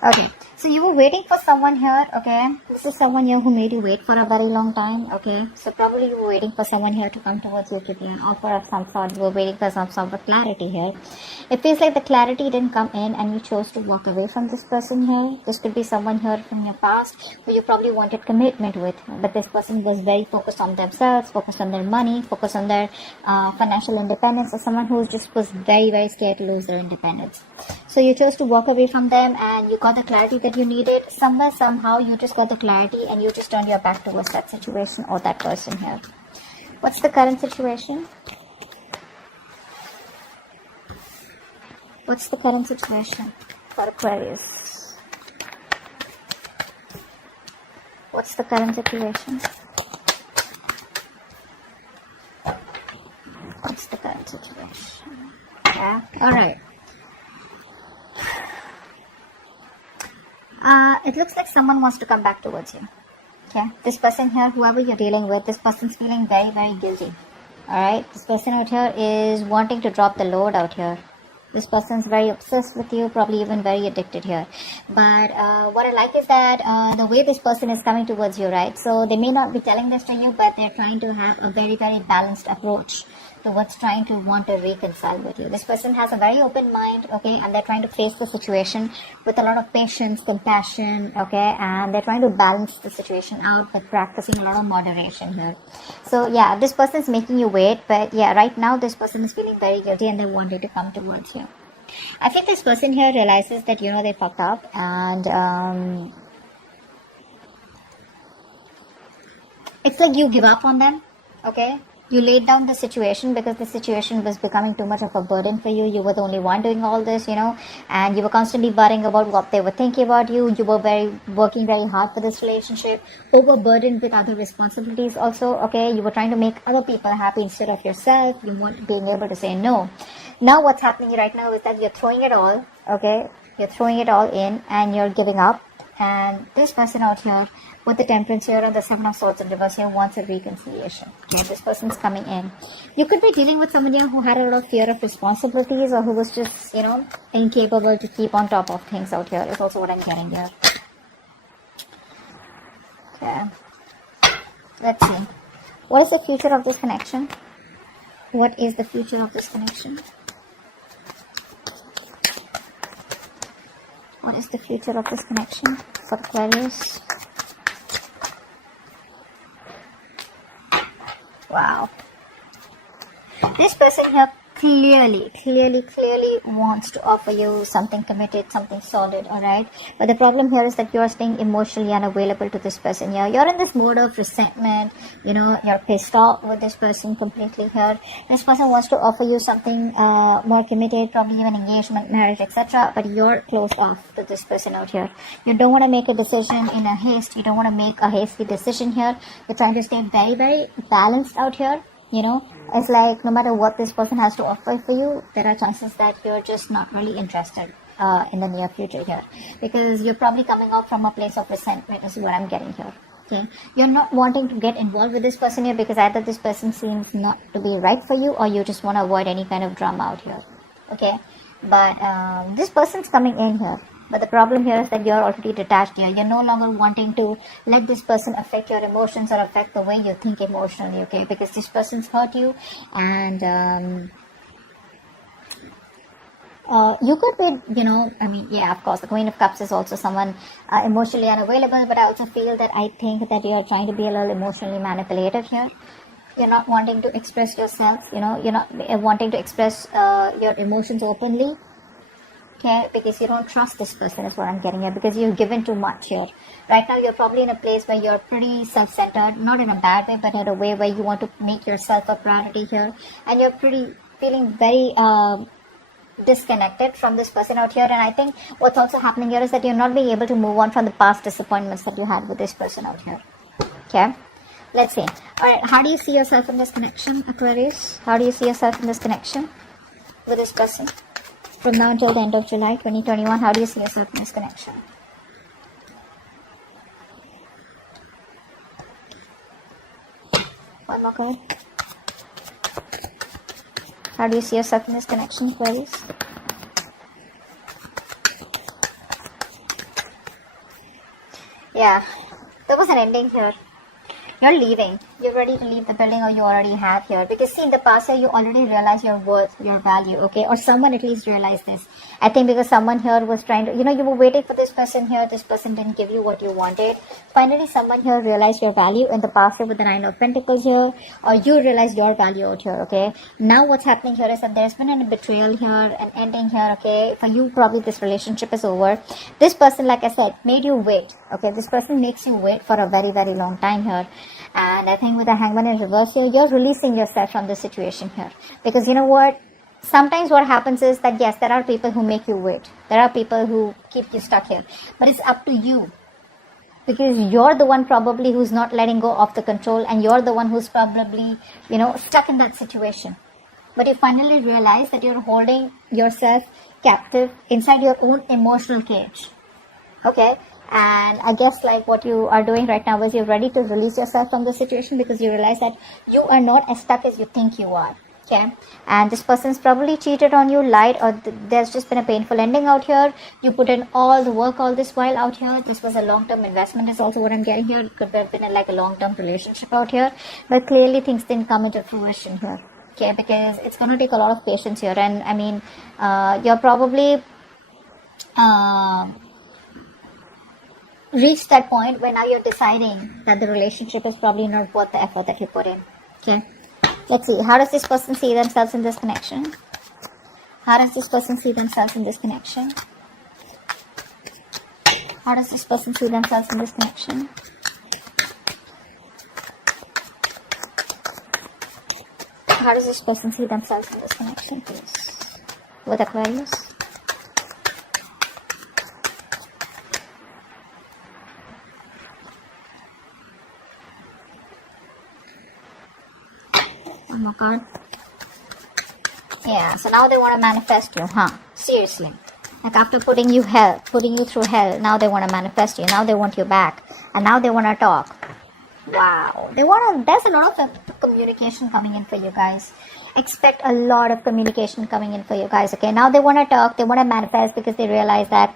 Okay, so you were waiting for someone here, okay? This is someone here who made you wait for a very long time, okay? So probably you were waiting for someone here to come towards you, to be an offer of some sort. You were waiting for some sort of clarity here. It feels like the clarity didn't come in and you chose to walk away from this person here. This could be someone here from your past who you probably wanted commitment with, but this person was very focused on themselves, focused on their money, focused on their financial independence, or someone who just was very, very scared to lose their independence. So you chose to walk away from them and you got the clarity that you needed. Somewhere, somehow, you just got the clarity and you just turned your back towards that situation or that person here. What's the current situation? What's the current situation for Aquarius? What's the current situation? What's the current situation? Yeah, alright. It looks like someone wants to come back towards you. Okay, this person here, whoever you're dealing with, this person's feeling very, very guilty. Alright, this person out here is wanting to drop the load out here. This person's very obsessed with you, probably even very addicted here. But what I like is that the way this person is coming towards you, right? So they may not be telling this to you, but they're trying to have a very, very balanced approach towards trying to want to reconcile with you. This person has a very open mind, okay, and they're trying to face the situation with a lot of patience, compassion, okay, and they're trying to balance the situation out by practicing a lot of moderation here. So yeah, this person's making you wait, but yeah, right now this person is feeling very guilty and they wanted to come towards you. I think this person here realizes that, you know, they fucked up, and it's like you give up on them, okay? You laid down the situation because the situation was becoming too much of a burden for you. You were the only one doing all this, you know, and you were constantly worrying about what they were thinking about you. You were working very hard for this relationship, overburdened with other responsibilities also, okay? You were trying to make other people happy instead of yourself. You weren't being able to say no. Now what's happening right now is that you're throwing it all, okay? You're throwing it all in and you're giving up. And this person out here with the Temperance here and the Seven of Swords in reverse here wants a reconciliation. Okay, this person's coming in. You could be dealing with someone here who had a lot of fear of responsibilities or who was just, you know, incapable to keep on top of things out here is also what I'm getting here. Okay. Let's see. What is the future of this connection? What is the future of this connection? What is the future of this connection for Aquarius? Wow. This person here clearly wants to offer you something committed, something solid, alright? But the problem here is that you're staying emotionally unavailable to this person here. You're in this mode of resentment, you know, you're pissed off with this person completely here. This person wants to offer you something more committed, probably even engagement, marriage, etc. But you're closed off to this person out here. You don't want to make a decision in a haste. You don't want to make a hasty decision here. You're trying to stay very, very balanced out here. You know, it's like no matter what this person has to offer for you, there are chances that you're just not really interested in the near future here, because you're probably coming up from a place of resentment is what I'm getting here. Okay, you're not wanting to get involved with this person here because either this person seems not to be right for you or you just want to avoid any kind of drama out here. Okay, but this person's coming in here. But the problem here is that you're already detached here. You're no longer wanting to let this person affect your emotions or affect the way you think emotionally, okay? Because this person's hurt you and you could be, you know, I mean, yeah, of course, the Queen of Cups is also someone emotionally unavailable, but I also feel that I think that you're trying to be a little emotionally manipulative here. You're not wanting to express yourself, you know, you're not wanting to express your emotions openly. Okay, because you don't trust this person is what I'm getting at, because you've given too much here. Right now you're probably in a place where you're pretty self-centered, not in a bad way, but in a way where you want to make yourself a priority here, and you're feeling very disconnected from this person out here. And I think what's also happening here is that you're not being able to move on from the past disappointments that you had with this person out here. Okay, let's see. Alright, how do you see yourself in this connection, Aquarius? How do you see yourself in this connection with this person? From now until the end of July 2021, how do you see yourself in this connection? One more card. How do you see yourself in this connection, Aquarius? Yeah, there was an ending here. You're leaving. You're ready to leave the building, or you already have here. Because see, in the past year, you already realized your worth, your value, okay? Or someone at least realized this. I think because someone here was trying to, you were waiting for this person here. This person didn't give you what you wanted. Finally, someone here realized your value in the past year with the Nine of Pentacles here. Or you realized your value out here, okay? Now what's happening here is that there's been a betrayal here, an ending here, okay? For you, probably this relationship is over. This person, like I said, made you wait, okay? This person makes you wait for a very, very long time here. And I think with the Hangman in reverse here, you're releasing yourself from this situation here. Because you know what? Sometimes what happens is that yes, there are people who make you wait. There are people who keep you stuck here. But it's up to you. Because you're the one probably who's not letting go of the control. And you're the one who's probably, stuck in that situation. But you finally realize that you're holding yourself captive inside your own emotional cage. Okay? And I guess like what you are doing right now is you're ready to release yourself from the situation because you realize that you are not as stuck as you think you are. Okay, and this person's probably cheated on you, lied, or there's just been a painful ending out here. You put in all the work all this while out here. This was a long-term investment is also what I'm getting here. It could have been like a long-term relationship out here, but clearly things didn't come into fruition here. Okay, because it's going to take a lot of patience here, and I mean, you're probably reached that point where now you're deciding that the relationship is probably not worth the effort that you put in. Okay, let's see. How does this person see themselves in this connection? How does this person see themselves in this connection? How does this person see themselves in this connection? How does this person see themselves in this connection, please? With Aquarius. One more card. Yeah, so now they want to manifest you, huh? Seriously. Like after putting you through hell, now they want to manifest you. Now they want you back. And now they want to talk. Wow. There's a lot of communication coming in for you guys. Expect a lot of communication coming in for you guys, okay? Now they want to talk, they want to manifest because they realize that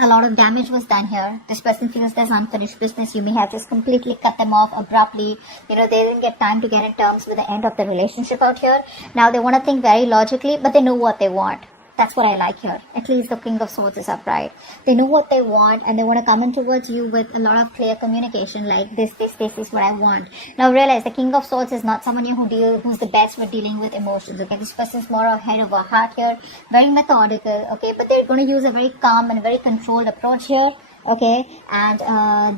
a lot of damage was done here. This person feels there's unfinished business. You may have just completely cut them off abruptly. They didn't get time to get in terms with the end of the relationship out here. Now they want to think very logically, but they know what they want. That's what I like here. At least the King of Swords is upright. They know what they want and they want to come in towards you with a lot of clear communication like this is what I want. Now realize the King of Swords is not someone who's the best with dealing with emotions. Okay, this person's more a head over heart here. Very methodical. Okay, but they're going to use a very calm and very controlled approach here. Okay, and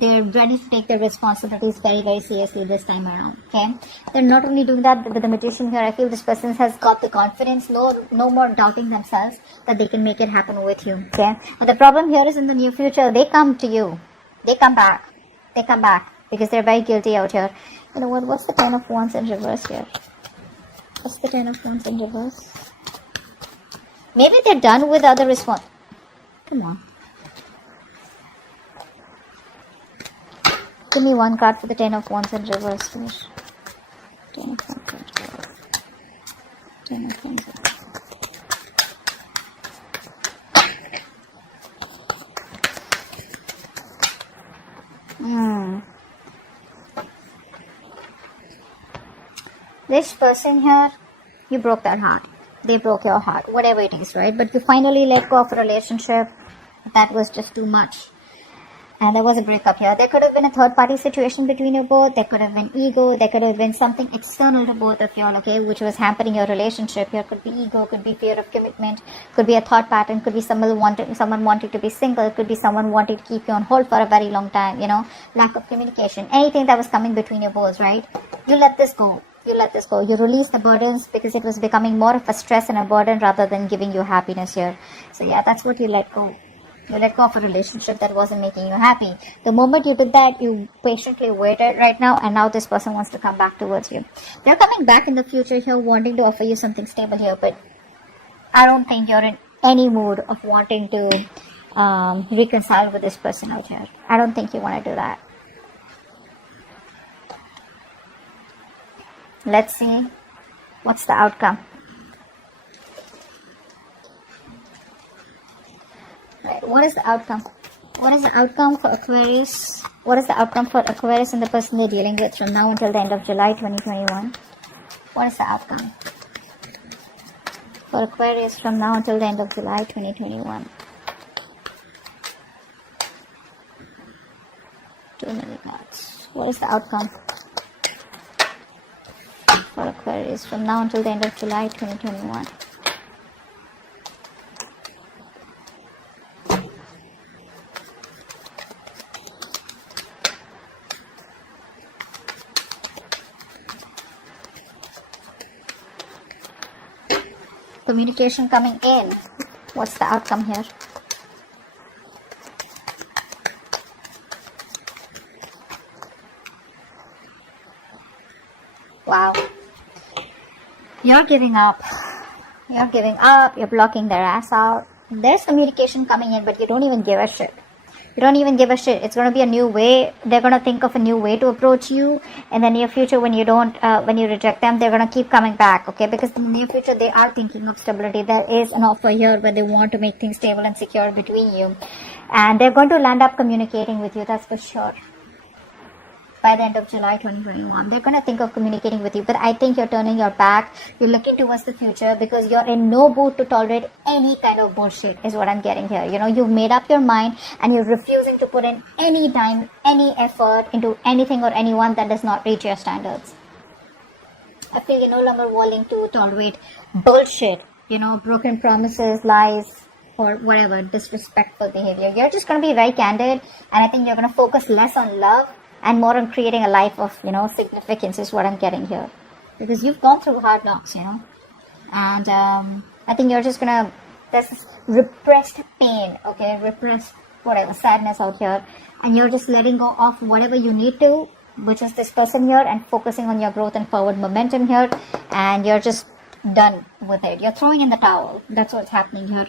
they're ready to take their responsibilities very, very seriously this time around. Okay, they're not only doing that with the Magician here. I feel this person has got the confidence, no more doubting themselves that they can make it happen with you. Okay, and the problem here is in the near future, they come to you, they come back because they're very guilty out here. You know what? What's the Ten of Wands in reverse here? What's the Ten of Wands in reverse? Maybe they're done with other response. Come on. Give me one card for the Ten of Wands in reverse, please. Ten of Wands in reverse. Ten of Wands in reverse. This person here, you broke their heart. They broke your heart. Whatever it is, right? But you finally let go of a relationship. That was just too much. And there was a breakup here. There could have been a third-party situation between you both. There could have been ego. There could have been something external to both of you all, okay, which was hampering your relationship. Here could be ego, could be fear of commitment, could be a thought pattern, could be someone wanting to be single, could be someone wanting to keep you on hold for a very long time, lack of communication. Anything that was coming between you both, right? You let this go. You let this go. You release the burdens because it was becoming more of a stress and a burden rather than giving you happiness here. So yeah, that's what you let go. You let go of a relationship that wasn't making you happy. The moment you did that, you patiently waited right now, and now this person wants to come back towards you. They're coming back in the future here, wanting to offer you something stable here, but I don't think you're in any mood of wanting to reconcile with this person out here. I don't think you want to do that. Let's see what's the outcome. Right. What is the outcome? What is the outcome for Aquarius? What is the outcome for Aquarius and the person they're dealing with from now until the end of July 2021? What is the outcome for Aquarius from now until the end of July 2021? 2 million cards. What is the outcome for Aquarius from now until the end of July 2021? Communication coming in. What's the outcome here? Wow. You're giving up. You're giving up. You're blocking their ass out. There's communication coming in, but you don't even give a shit. You don't even give a shit. It's going to be a new way. They're going to think of a new way to approach you. In the near future, when you reject them, they're going to keep coming back, okay? Because in the near future, they are thinking of stability. There is an offer here where they want to make things stable and secure between you. And they're going to land up communicating with you, that's for sure. By the end of July 2021, they're going to think of communicating with you. But I think you're turning your back. You're looking towards the future because you're in no mood to tolerate any kind of bullshit is what I'm getting here. You know, you've made up your mind and you're refusing to put in any time, any effort into anything or anyone that does not reach your standards. I feel you're no longer willing to tolerate bullshit, you know, broken promises, lies, or whatever, disrespectful behavior. You're just going to be very candid, and I think you're going to focus less on love and more on creating a life of, you know, significance is what I'm getting here. Because you've gone through hard knocks, you know. And I think you're just gonna, there's this repressed pain, okay, repressed whatever, sadness out here. And you're just letting go of whatever you need to, which is this person here, and focusing on your growth and forward momentum here. And you're just done with it. You're throwing in the towel. That's what's happening here.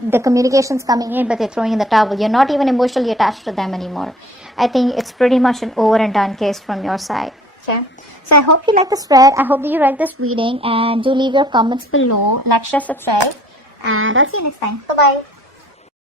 The communication's coming in, but they're throwing in the towel. You're not even emotionally attached to them anymore. I think it's pretty much an over and done case from your side. Okay, so I hope you like the spread. I hope that you like this reading, and do leave your comments below. Like, share, subscribe, and I'll see you next time. Bye bye.